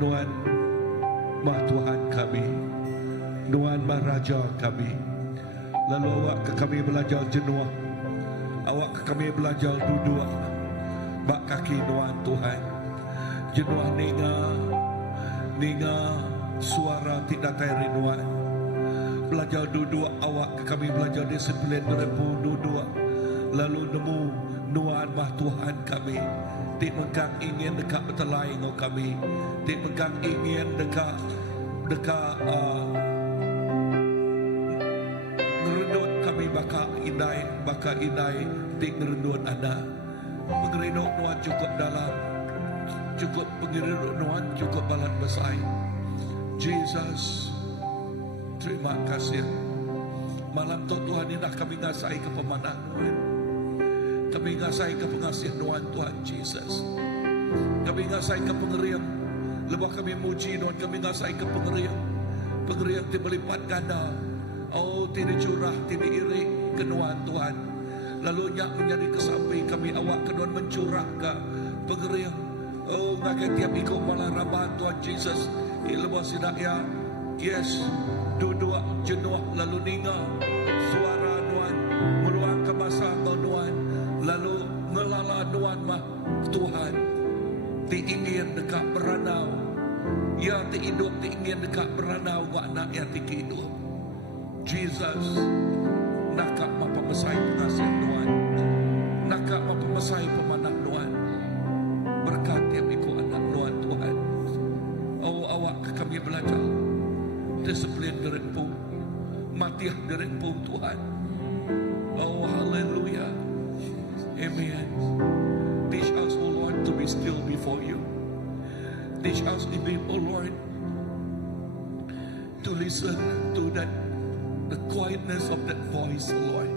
Nuan Mah Tuhan kami, Nuan Mah Raja kami. Lalu awak ke kami belajar jenuh, awak ke kami belajar duduk bak kaki Nuan Tuhan. Jenuh ninga suara tidak teri Nuan. Belajar duduk awak ke kami belajar disiplin berempu duduk. Lalu nemu Nuan Mah Tuhan kami. Tik megang ingin dekat betelai ngau kami. Tik megang ingin dekat ngerendut kami baka indai tik ngerendut anda. Pengerinduk Nuan cukup dalam, cukup pengerinduk Nuan cukup balan besar. Jesus, terima kasih. Malam tu Tuhan ini dah kami ngasai ke pemanah Nuan. Kami ngasai ke pengasih Nuan Tuhan Jesus. Kami ngasai ke pengeriang. Lepas kami muji Nuan, kami ngasai ke pengeriang. Pengeriang ti berlipat ganda. Oh, tidak curah, tidak iri ke Nuan Tuhan. Lalu nyak menjadi kesamping kami awak ke Nuan mencurah ke pengeriang. Oh, ngakai tiap ikut malah rabahan Tuhan Jesus. Lepas sidak ya. Yes, duduk jenuh lalu ninggal. Suara Nuan meluang ke masa kau Nuan. Lalu ngelala Nuan Mah Tuhan. Ti ingin dekat beranau. Ya ti hidup ti ingin dekat beranau wa anak ya ti hidup. Jesus, nakak mapamesai pengasih Nuan. Nakak mapamesai pemanah Nuan. Berkat yang ikut anak Nuan Tuhan. Oh, awak ke kami belajar disiplin derempu, matiah derempu Tuhan. Oh, hallelujah. Amen. Teach us, O Lord, to be still before you. Teach us, O Lord, to listen to the quietness of that voice, Lord.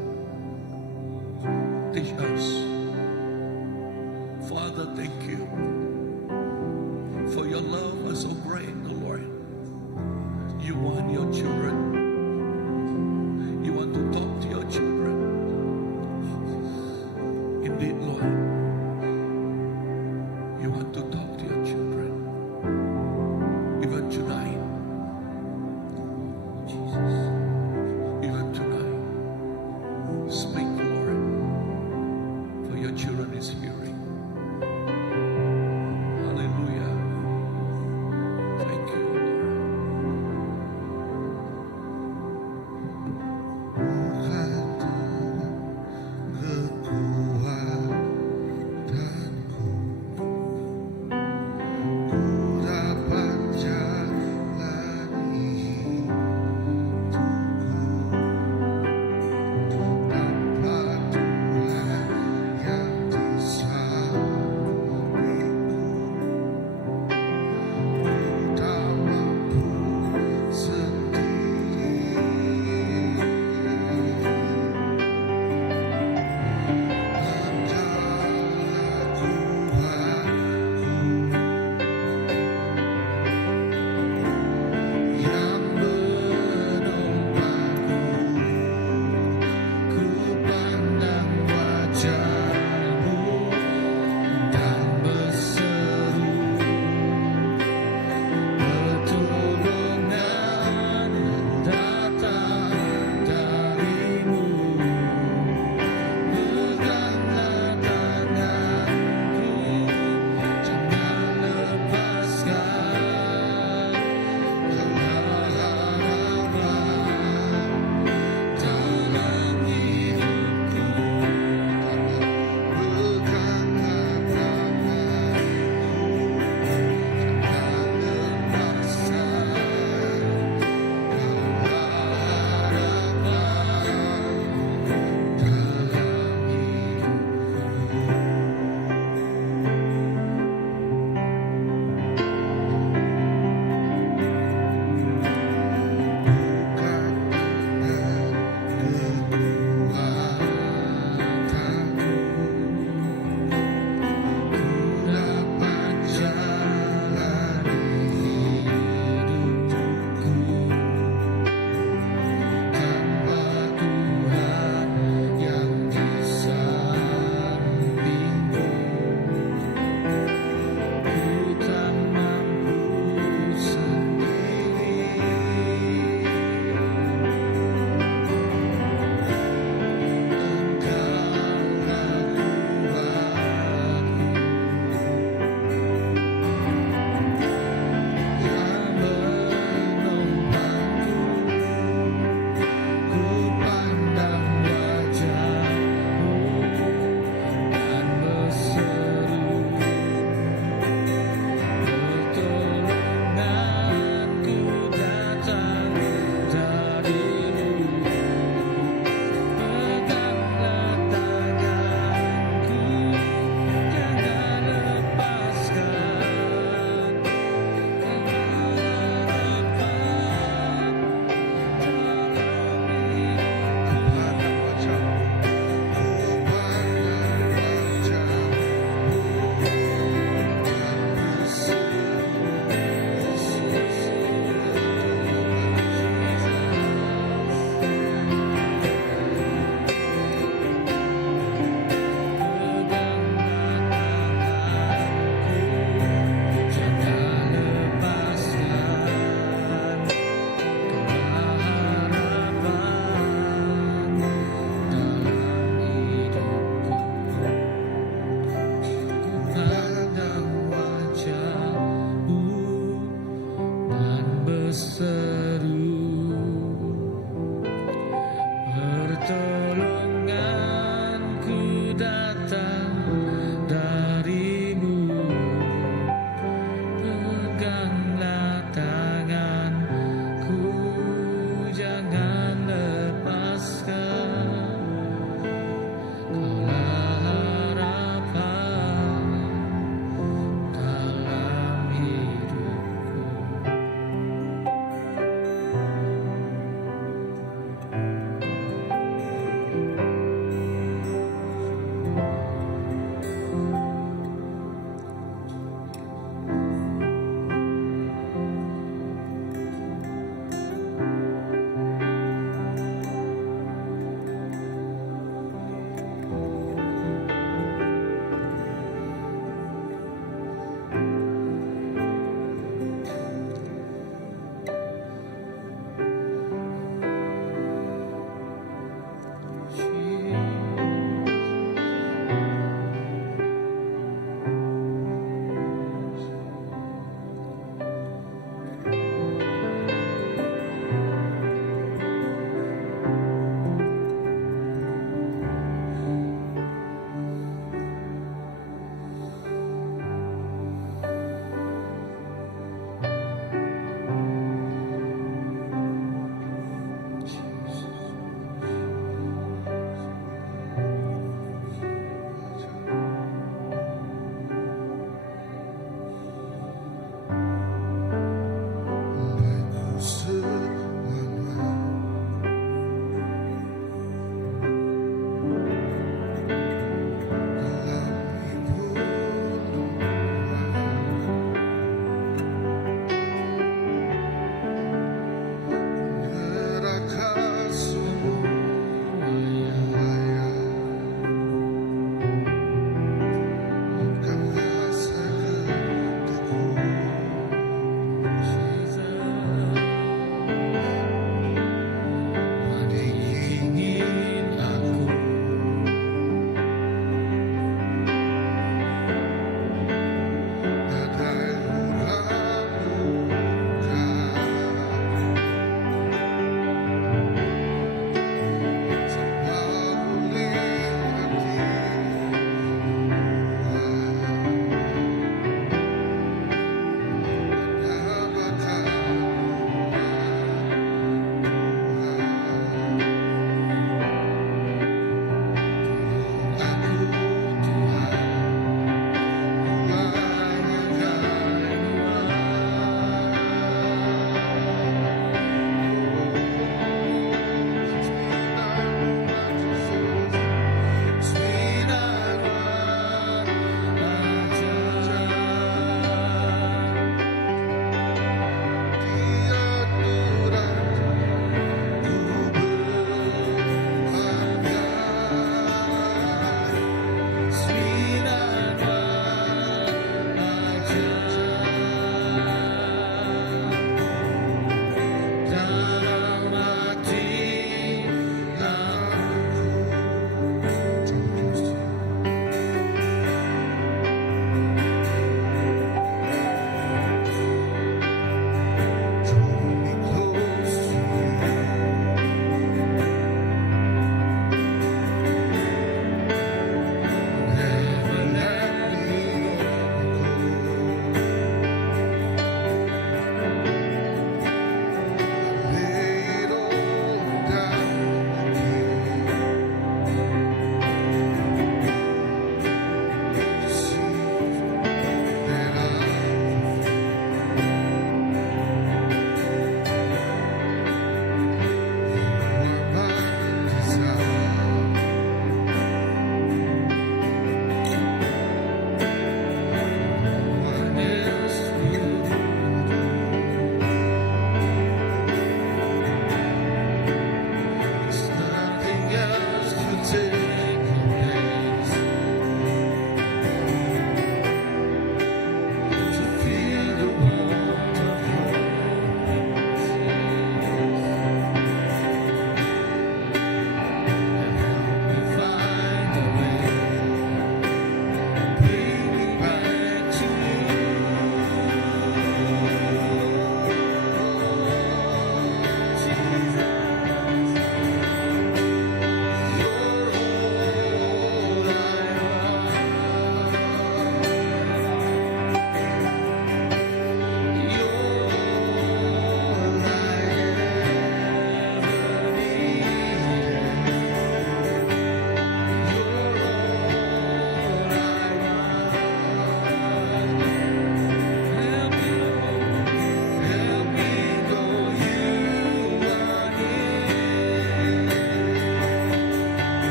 Teach us. Father, thank you for your love is so great, O Lord. You want your children. You want to talk to your children. Indeed, Lord. You want to talk to your children. Even tonight. Jesus. Even tonight. Speak, Lord. For your children is hearing. Hallelujah. Thank you, Lord.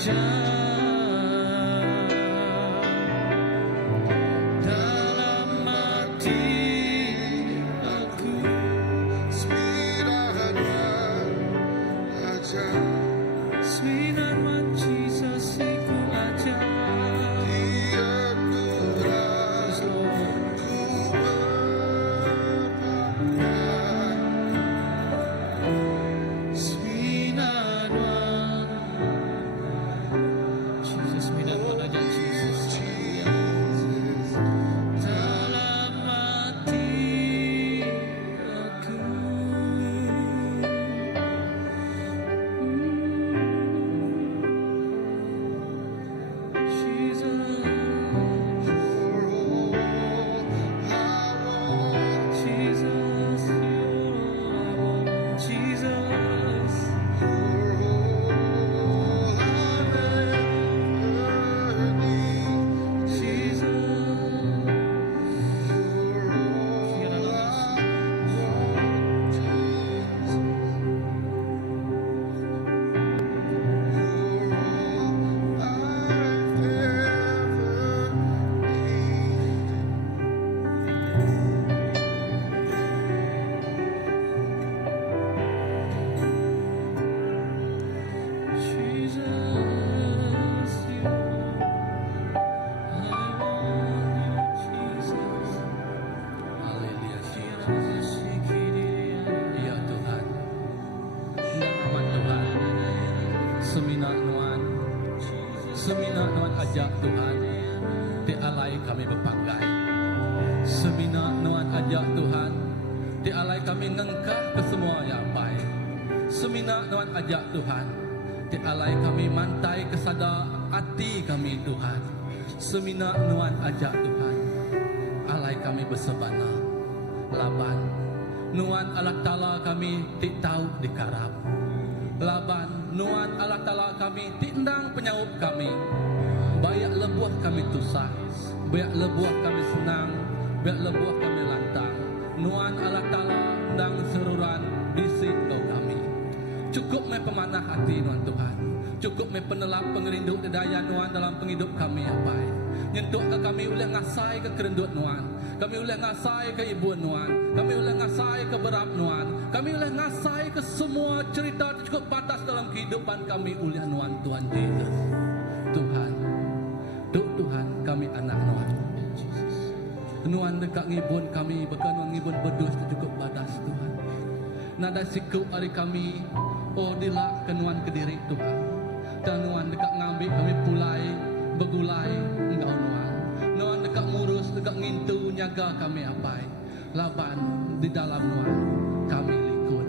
aja dalam hati aku. Sweet and one Jesus iku aja. Dia Tuhan ku berpakai. Sweet and one Jesus, sweet and one aja Jesus. Dalam hati aku. Semina nuan ajak Tuhan, ti alai kami berpanggai. Semina nuan ajak Tuhan, ti alai kami ngengkah ke semua yang baik. Semina nuan ajak Tuhan, ti alai kami mantai kesada hati kami Tuhan. Semina nuan ajak Tuhan, alai kami bersebana laban. Nuan Allah Ta'ala kami ti tahu dikarap. Laban nuan Allah Ta'ala kami tindang penyaup kami. Bayak lebuah kami tusah, bayak lebuah kami senang, bayak lebuah kami lantang. Nuan Allah Ta'ala ndang seruran bisi kau kami. Cukup me pemanah hati nuan Tuhan. Cukup me penelap pengerindu daya nuan dalam penghidup kami apa. Nyentuh ke kami oleh ngasai ke kerendut nuan. Kami oleh ngasai ke ibu nuan. Kami oleh ngasai ke berap nuan. Kami oleh ngasai ke semua cerita cukup batas dalam kehidupan kami oleh nuan Tuhan Yesus. Tuhan, Tuhan kami anak nuan. Nuan dekat ngibun kami, bukan nuan ngibun bedus cukup batas Tuhan. Nada siku hari kami, oh dilak ke nuan ke diri Tuhan. Dan nuan dekat ngambil kami pulai, begulai engkau nuan. Nuan dekat ngurus, dekat ngintu, nyaga kami apai. Laban di dalam nuan kami likun.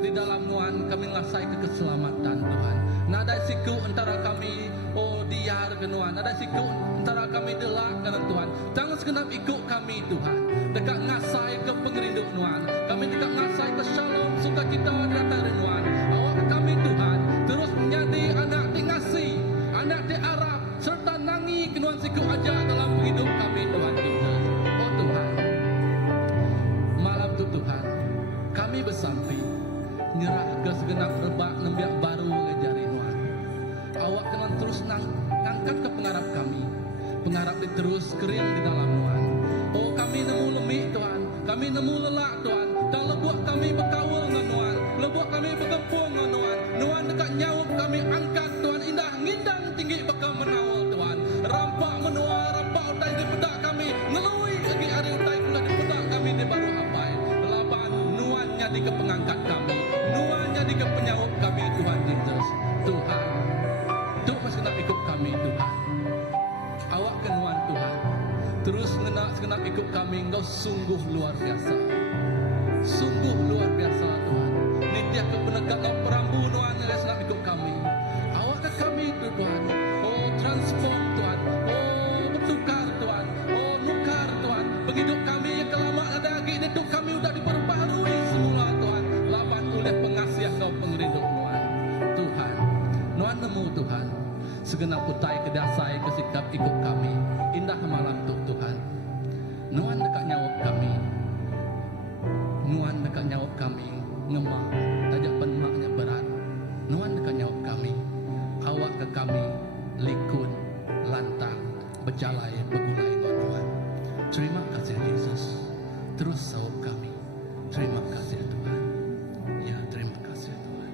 Di dalam nuan kami ngasai ke keselamatan Tuhan. Nada siku antara kami, oh diar ke nuan. Nada siku antara kami delak dengan Tuhan. Jangan segenap ikut kami Tuhan. Dekat ngasai ke pengerinduk nuan. Kami dekat ngasai ke shalom sukacita di antara nuan. Awak kami Tuhan terus menjadi anak di ngasih, anak di Arab serta nangi kenuan siku aja dalam hidup kami Tuhan Yesus. Oh Tuhan, malam tu Tuhan kami bersampi nyerah ke segenap rebak nembiak baru ke jari nuan. Awak kenuan terus ngangkat ke pengarap kami. Pengarap terus kering di dalam nuan. Oh kami nemu lemik Tuhan, kami nemu lelak Tuhan. Dan lebuak kami berkawal dengan nuan, lebuak kami bergempung dengan nuan. Nuan dekat nyawuk kami angkat Tuhan, indah ngindang tinggi bekal menawal Tuhan. Rampak menua, rampak utai di pedak kami, ngelui lagi hari utai pula di pedak kami di baru apai. Laban nuannya di ke pengangkat kami, nuannya di ke penyawuk kami Tuhan Yesus. Tuhan, Tuhan masih nak ikut kami Tuhan. Awak kenuan Tuhan, terus segenap ikut kami, engkau sungguh luar biasa. Sungguh luar biasa Tuhan. Nitiah ke penegak kau perambu Tuhan yang senang ikut kami. Awak ke kami itu Tuhan. Oh transform Tuhan. Oh bertukar Tuhan. Oh nukar Tuhan. Penghidup kami yang kelama ada lagi hidup kami sudah diperbarui semula Tuhan. Laban oleh pengasihan kau pengerindu Tuhan. Tuhan, Nuan nemu Tuhan. Segenap utai kedasai kesikap ikut kami. Indah malam tu Tuhan. Nuan dekat nyawa kami. Nuan dekat nyawa kami ngemah tajak penmaknya berat. Nuan dekat nyawa kami. bawa ke kami likun, lantang, bejalai, begulai Tuhan. Terima kasih Yesus. Terus sahut kami. Terima kasih Tuhan. Ya, terima kasih Tuhan.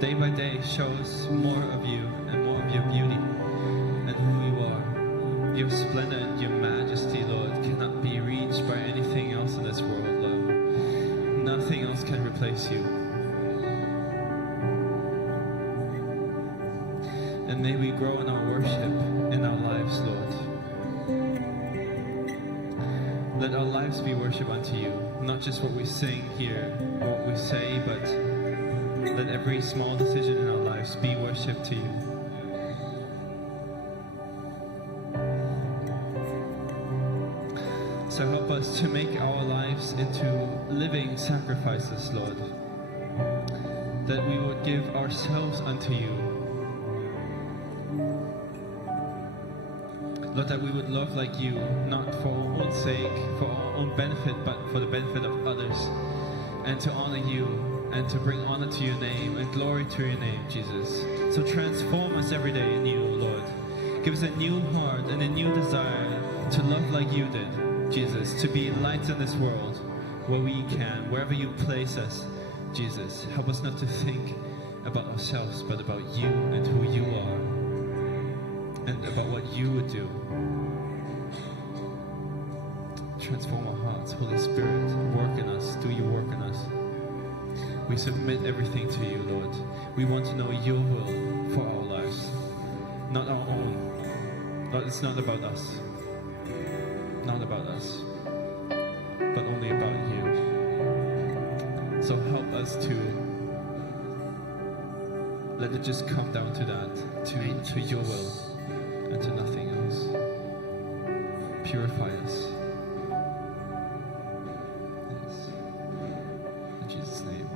day by day, show us more of you and more of your beauty and who you are. Your splendor and your majesty, Lord, cannot be reached by anything else in this world, Lord. Nothing else can replace you. And may we grow in our worship in our lives, Lord. Let our lives be worship unto you, not just what we sing here, or what we say, but let every small decision in our lives be worship to you. So help us to make our lives into living sacrifices, Lord. That we would give ourselves unto you. Lord, that we would love like you, not for our own sake, for our own benefit, but for the benefit of others. And to honor you, and to bring honor to your name, and glory to your name, Jesus. So transform us every day in you, Lord. Give us a new heart and a new desire to love like you did, Jesus. To be lights in this world, where we can, wherever you place us, Jesus. Help us not to think about ourselves, but about you and who you are. And about what you would do. Transform our hearts, Holy Spirit. Work in us. Do your work in us. We submit everything to you, Lord. We want to know your will for our lives, not our own. Lord, it's not about us. Not about us, but only about you. So help us to let it just come down to that, to your will. And to nothing else. Purify us. Yes. In Jesus' name.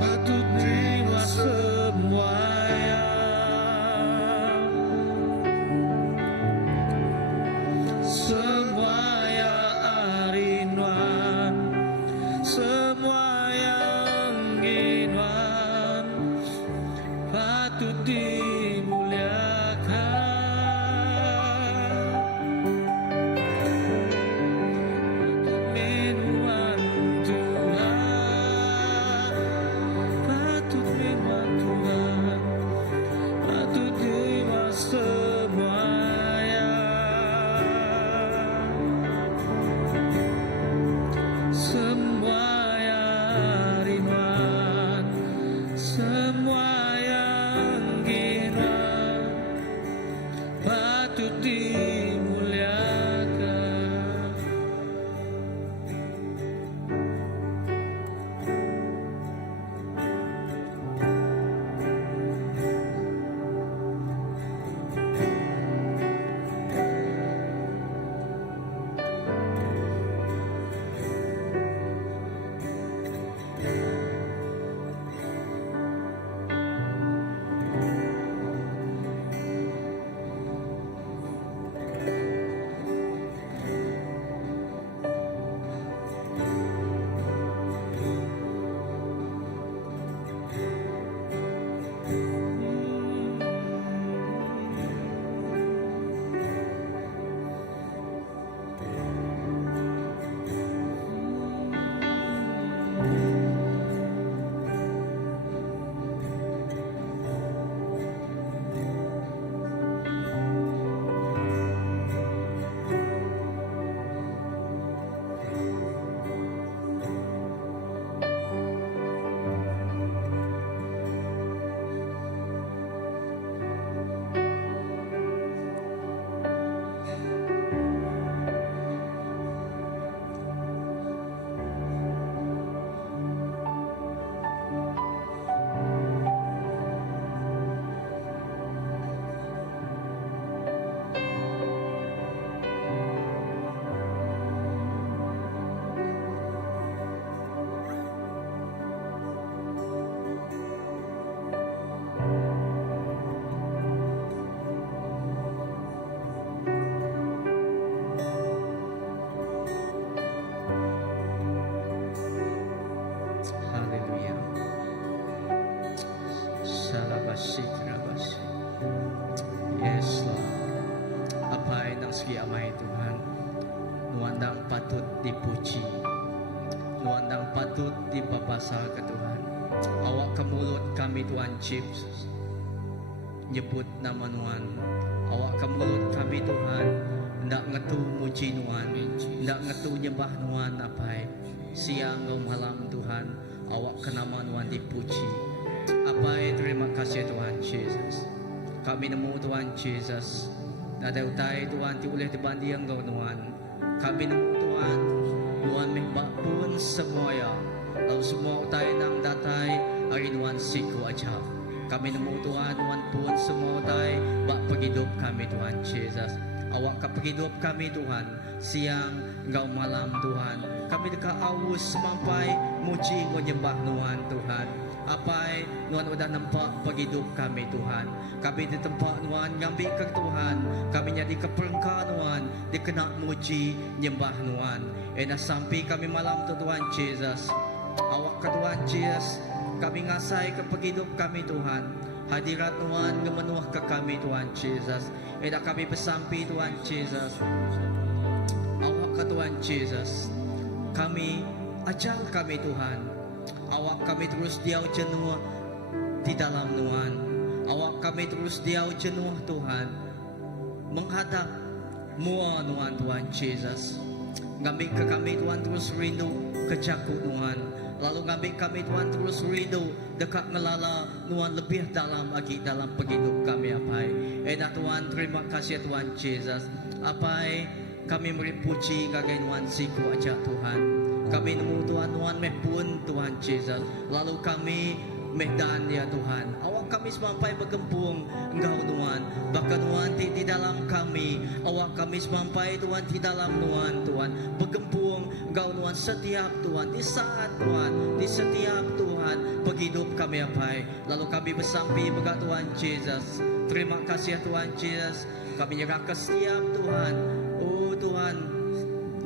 patut terima semuanya. Semua yang rinduan, semua yang rinduan, patut dimuliakan. Minuan Tuhan, patut minuan Tuhan, patut terima semuanya. Semua yang rinduan, semua yang rinduan, patut dimuliakan. Haleluya. Salabashitrabas. Yes, Lord. Apa yang segi amai Tuhan, nuandang patut dipuji, nuandang patut dipapasal ke Tuhan. Awak ke mulut kami Tuhan Yesus, nyebut nama Tuhan. Awak ke mulut kami Tuhan, ndak ngetu muji Tuhan, ndak ngetu nyembah Tuhan apai. Siang atau malam Tuhan, awak ke nama Tuhan dipuji. Apai terima kasih Tuhan Yesus. Kami nemu Tuhan Yesus. Ada utai Tuhan ti boleh dibanding engkau Tuhan. Kami nemu Tuhan, Tuhan membak pun semua ya. Lalu semua utai nang datai hari Tuhan siku aja. Kami nemu Tuhan, Tuhan pun semua utai bak penghidup kami Tuhan Yesus. Awak ke penghidup kami Tuhan, siang engkau malam Tuhan. Kami dekat awus sampai muji menyembah Tuhan. Apai Tuhan udah nampak penghidup kami Tuhan. Kami di tempat Tuhan ngambil ke Tuhan. Kami jadi keperengkah Tuhan, dikena muji nyembah Tuhan. Ena sampai kami malam tu Tuhan Yesus. Awak ke Tuhan Yesus, kami ngasai ke penghidup kami Tuhan. Hadirat Tuhan gemenuh ke kami Tuhan Yesus. Ena kami bersampai Tuhan Yesus. Awak ke Tuhan Yesus, kami ajar kami Tuhan. Awak kami terus diau jenuh di dalam Tuhan. Awak kami terus diau jenuh Tuhan, menghadap mua Tuhan Yesus. Ngambil ke kami Tuhan terus rindu kejaku Tuhan. Lalu ngambil kami Tuhan terus rindu dekat ngelala Tuhan lebih dalam lagi dalam penghidup kami apai. Enak Tuhan, terima kasih Tuhan Yesus. Apai kami beri puji kagai Tuhan siku aja Tuhan. Kami nemu Tuhan meh pun Tuhan Yesus. Lalu kami medan ya Tuhan. Awak kami sampai bergempung Engkau Tuhan. Bahkan Tuhan di dalam kami. Awak kami sampai Tuhan di dalam Tuhan. Bergempung Engkau Tuhan setiap Tuhan di saat Tuhan, di setiap Tuhan penghidup kami apa. Lalu kami bersampai berkat Tuhan Yesus. Terima kasih ya Tuhan Yesus. Kami nyerahkan setiap Tuhan. Oh Tuhan,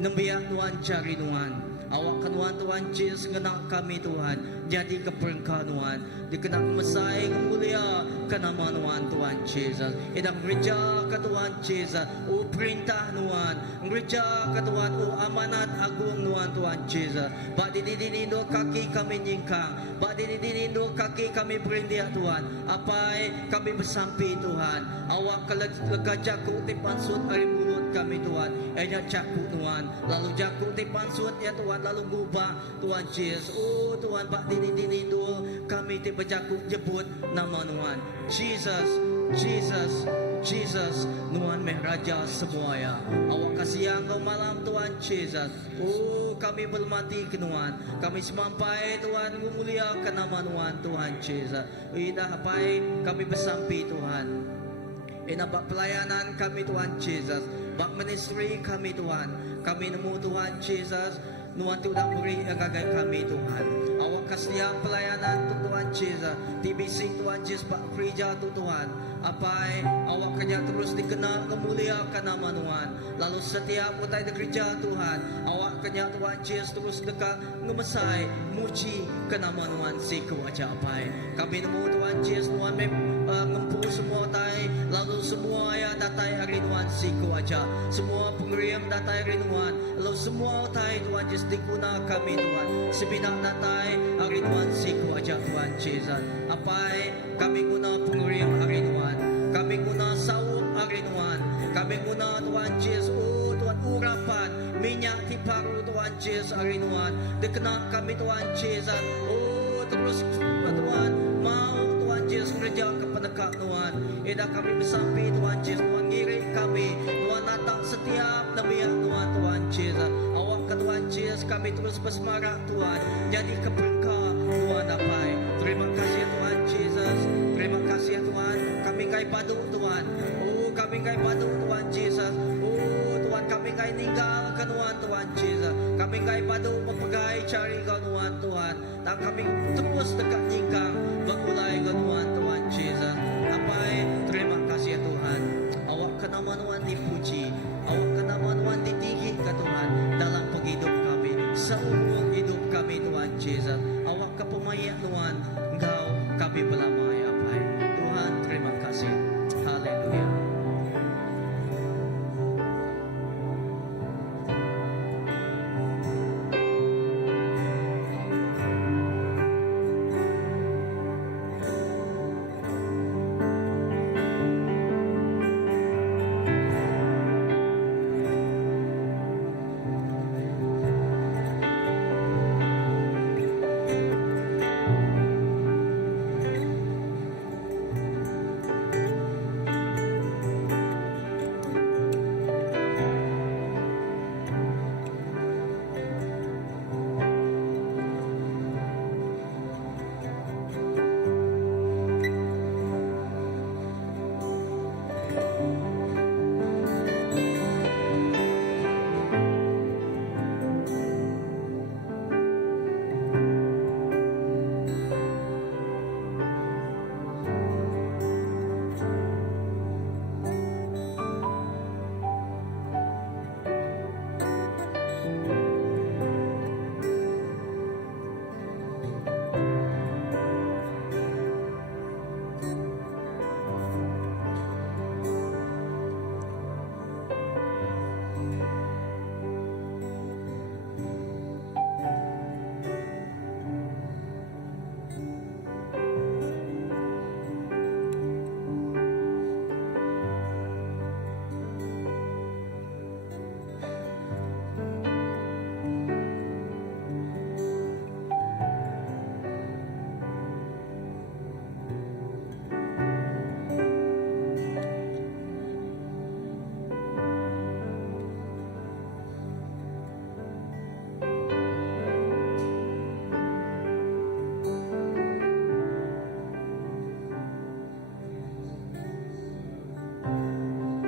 nembiak Tuhan cari Tuhan. Awak kenuan Tuhan Yesus ngenak kami Tuhan. Jadi keberkahan Tuhan. Dikenak mesai mulia ke nama Tuhan Yesus. Edang gereja ke Tuhan Yesus. Oh perintah Tuhan. Gereja ke Tuhan. Oh amanat agung Tuhan Yesus. Bak dini do kaki kami nyingkang. Bak dini do kaki kami berindia Tuhan. Apa kami bersampai Tuhan. Awak kelega jaku tipan sud hari mulut kami Tuhan. Enya jaku Tuhan. Lalu jaku tipan sud ya Tuhan. Lalu gubah Tuhan Yesus. Oh Tuhan bak dini do kami tiba jaku jebut nama Tuhan Jesus, Jesus, Jesus, Tuhan Mehraja semua ya. Awak kasih engkau malam Tuhan Jesus. Oh kami bermati ke Tuhan. Kami semampai Tuhan memuliakan nama Tuhan Jesus. Ida apai kami bersampai Tuhan. Ina bak pelayanan kami Tuhan Jesus. Bak ministry kami Tuhan. Kami nemu Tuhan Jesus. Tuhan tidak beri agak kami Tuhan. Awak kasih pelayanan Tuhan Yesus. TBC Tuhan Yesus Pak Gereja Tuhan. Apa awak kena terus dikenal kemuliakan nama Tuhan. Lalu setiap utai di gereja Tuhan. Awak kena Tuhan Yesus terus dekat ngemesai muji ke nama Tuhan siku aja apa. Kami nemu Tuhan Yesus Tuhan ngempu semua utai. Lalu semua ya datai hari Tuhan siku aja. Semua pengerim datai hari Tuhan. Lalu semua utai Tuhan Yesus diguna kami Tuhan. Sebinak datai hari Tuhan siku aja Tuhan Yesus. Apa kami guna pengerim hari Tuhan. Kami guna sawuk hari Tuhan. Kami guna Tuhan Yesus. Oh Tuhan urapan minyak di paru Tuhan Yesus hari Tuhan. Dikenal kami Tuhan Yesus. Oh terus Tuhan mau Tuhan Yesus kerja ke pendekat Tuhan. Edah kami bersampai Tuhan Yesus. Tuhan ngirik kami. Tuhan datang setiap nabi Tuhan Yesus. Awak ke Tuhan Yesus kami terus bersemangat Tuhan. Jadi keberkah Tuhan dapat. Terima kasih Tuhan Yesus. Terima kasih Tuhan. Kami kai padu Tuhan. Oh kami kai padu Tuhan Yesus. Oh Tuhan kami kai tinggal ke Tuhan Yesus. Kami kai padu mempegai cari ke Tuhan. Dan kami terus dekat tingkang berulai ke Tuhan Yesus. Apa terima kasih Tuhan. Awak ke nama Tuhan dipuji. Awak ke nama Tuhan ditinggi ke Tuhan dalam penghidup kami. Seumur hidup kami Tuhan Yesus. Awak ke pemayak Tuhan. Engkau kami belamai apa. Tuhan terima kasih. Haleluya.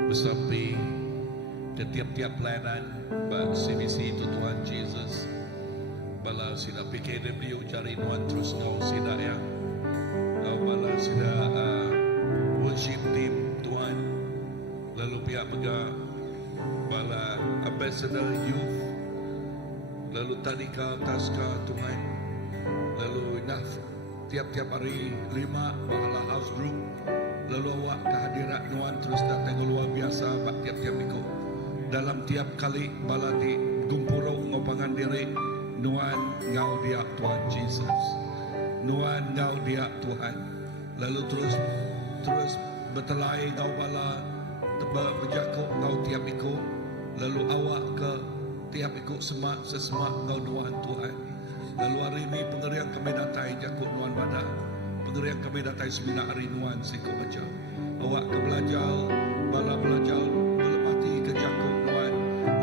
Bersampai ke tiap-tiap pelayanan ba CBC itu Tuhan Jesus. Bala sila PKW cari nuan terus kau sila yang kau bala sila worship team Tuhan, lalu pihak mega bala ambassador youth, lalu tadika taska Tuhan, lalu nah tiap-tiap hari 5 bala house group, lalu awak kehadiran nuan terus datang luar biasa bak tiap-tiap minggu. Dalam tiap kali bala di gumpurong ngopangan diri nuan ngau dia Tuhan Jesus, nuan ngau dia Tuhan, lalu terus bertelai ngau bala berjakuk ngau tiap minggu, lalu awak ke tiap minggu semak ngau nuan Tuhan. Lalu hari ini pengerian kami datai jakuk nuan pada, pengerian kami datai semina hari nuan siko baca. Awak ke belajar, bala belajar belamati ke jakuk nuan,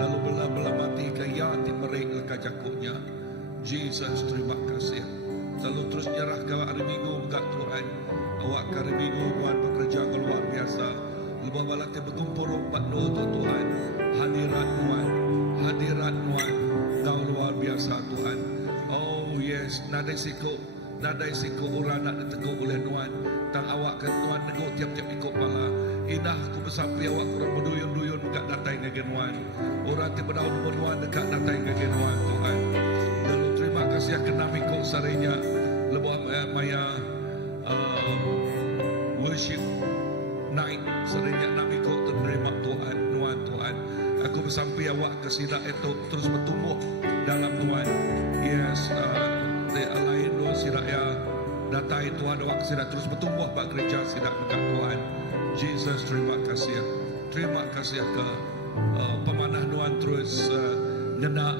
lalu bala belamati ke ya timerik ke jakuknya. Jesus terima kasih. Lalu terus nyerah ke hari minggu enggak Tuhan. Awak ke hari minggu nuan bekerja luar biasa. Lebah bala ke berkumpul empat doa Tuhan. Hadirat nuan, kau luar biasa Tuhan. Oh yes, nadai siku orang nak ditegur oleh nuan. Tang awak ke nuan negur tiap-tiap ikut bala. Indah aku bersampai awak kurang berduyun-duyun dekat datai dengan nuan. Orang tiap berdaun nuan dekat datai dengan nuan Tuhan. Lalu terima kasih kena ikut sarinya. Lebah maya worship night sarinya nak ikut terima Tuhan, nuan Tuhan. Aku bersampai awak ke sida itu terus bertumbuh dalam Tuhan. Yes, lain doa sida ya datai Tuhan awak sida terus bertumbuh bak gereja sida dekat Tuhan. Jesus terima kasih ke pemanah Tuhan terus ngena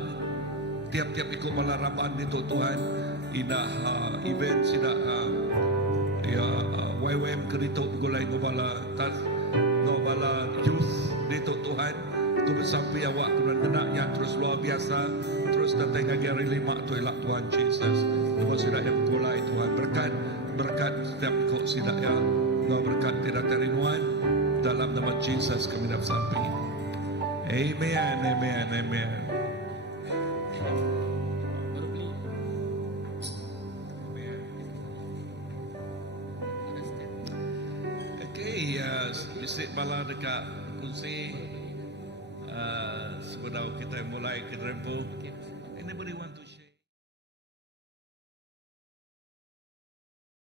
tiap-tiap ikut bala raban itu Tuhan. Indah event sida ya YWM kerito gulai ngobala youth dito Tuhan. Aku bersampai awak kemudian kenaknya terus luar biasa. Terus datang lagi hari 5 tu elak Tuhan Jesus. Tuhan sudah yang gulai Tuhan. Berkat setiap ikut sidak ya. Engkau berkat tidak terimuan. Dalam nama Jesus kami dah sampai. Amen. Okay, visit bala dekat kunci. Sebelum kita mulai ke Rempo, anybody want to